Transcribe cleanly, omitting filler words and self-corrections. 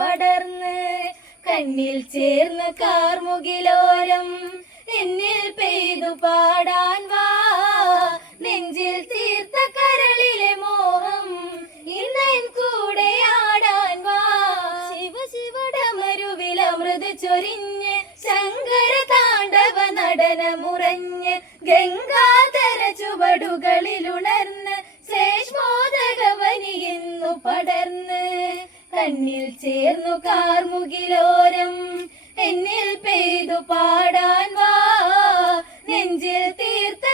പടർന്ന് കണ്ണിൽ ചേർന്ന് കാർമുകിലോരം എന്നിൽ പെയ്തു പാടാൻ വാ നെഞ്ചിൽ തീർത്ത കരളിലെ മോഹം ഇന്നൻ കൂടെ ആടാൻ വാ ശിവ ശിവടമരുവിൽ അമൃത് ചൊരിഞ്ഞ് ശങ്കര താണ്ഡവ നടനമുറഞ്ഞ് ഗംഗാധര ചുവടുകളിലുണർന്ന് ശേഷ്മോദകവനിയെന്നു പടർന്ന് കണ്ണിൽ ചേർന്നു കാർമുകിലോരം എന്നിൽ പെയ്തു പാടാൻ വാ നെഞ്ചിൽ തീർത്ത